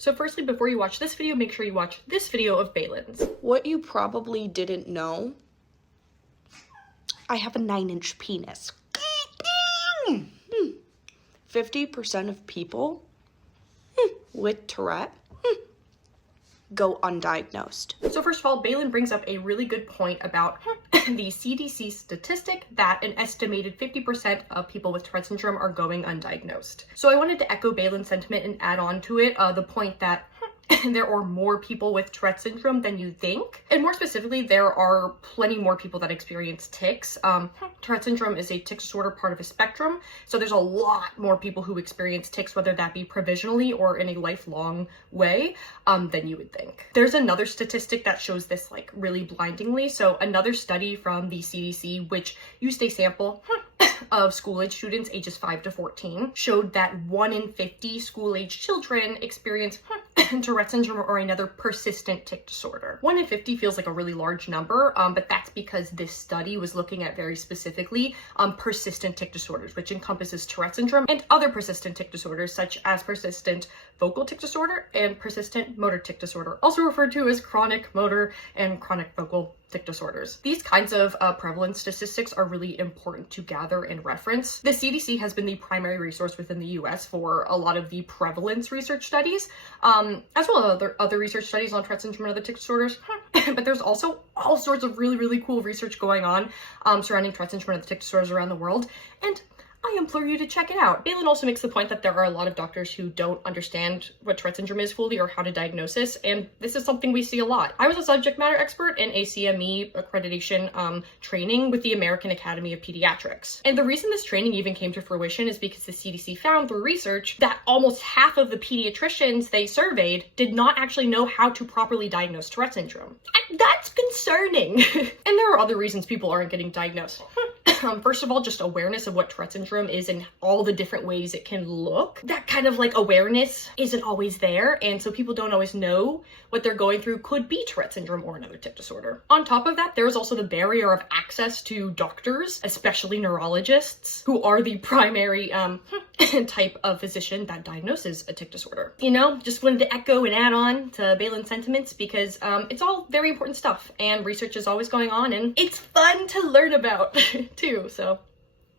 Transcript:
So firstly, before you watch this video, make sure you watch this video of Baylen's. What you probably didn't know, I have a 9-inch penis. 50% of people with Tourette go undiagnosed. So first of all, Baylen brings up a really good point about the CDC statistic that an estimated 50% of people with Tourette syndrome are going undiagnosed. So I wanted to echo Baylen's sentiment and add on to it the point that there are more people with Tourette syndrome than you think. And more specifically, there are plenty more people that experience tics. Tourette syndrome is a tic disorder part of a spectrum. So there's a lot more people who experience tics, whether that be provisionally or in a lifelong way, than you would think. There's another statistic that shows this like really blindingly. So another study from the CDC, which used a sample of school-age students ages 5 to 14, showed that 1 in 50 school-age children experience Tourette syndrome or another persistent tic disorder. 1 in 50 feels like a really large number, but that's because this study was looking at very specifically persistent tic disorders, which encompasses Tourette syndrome and other persistent tic disorders, such as persistent vocal tic disorder and persistent motor tic disorder, also referred to as chronic motor and chronic vocal tic disorders. These kinds of prevalence statistics are really important to gather and reference. The CDC has been the primary resource within the US for a lot of the prevalence research studies, as well as other research studies on Tourette syndrome and other tic disorders. But there's also all sorts of really cool research going on surrounding Tourette syndrome and other tic disorders around the world, and I implore you to check it out. Baylen also makes the point that there are a lot of doctors who don't understand what Tourette syndrome is fully or how to diagnose this, and this is something we see a lot. I was a subject matter expert in a CME accreditation training with the American Academy of Pediatrics. And the reason this training even came to fruition is because the CDC found through research that almost half of the pediatricians they surveyed did not actually know how to properly diagnose Tourette syndrome. And that's concerning. And there are other reasons people aren't getting diagnosed. First of all, just awareness of what Tourette syndrome is and all the different ways it can look. That kind of like awareness isn't always there, and so people don't always know what they're going through could be Tourette syndrome or another tic disorder. On top of that, there's also the barrier of access to doctors, especially neurologists, who are the primary type of physician that diagnoses a tic disorder. You know, just wanted to echo and add on to Baylen's sentiments because it's all very important stuff, and research is always going on, and it's fun to learn about too, so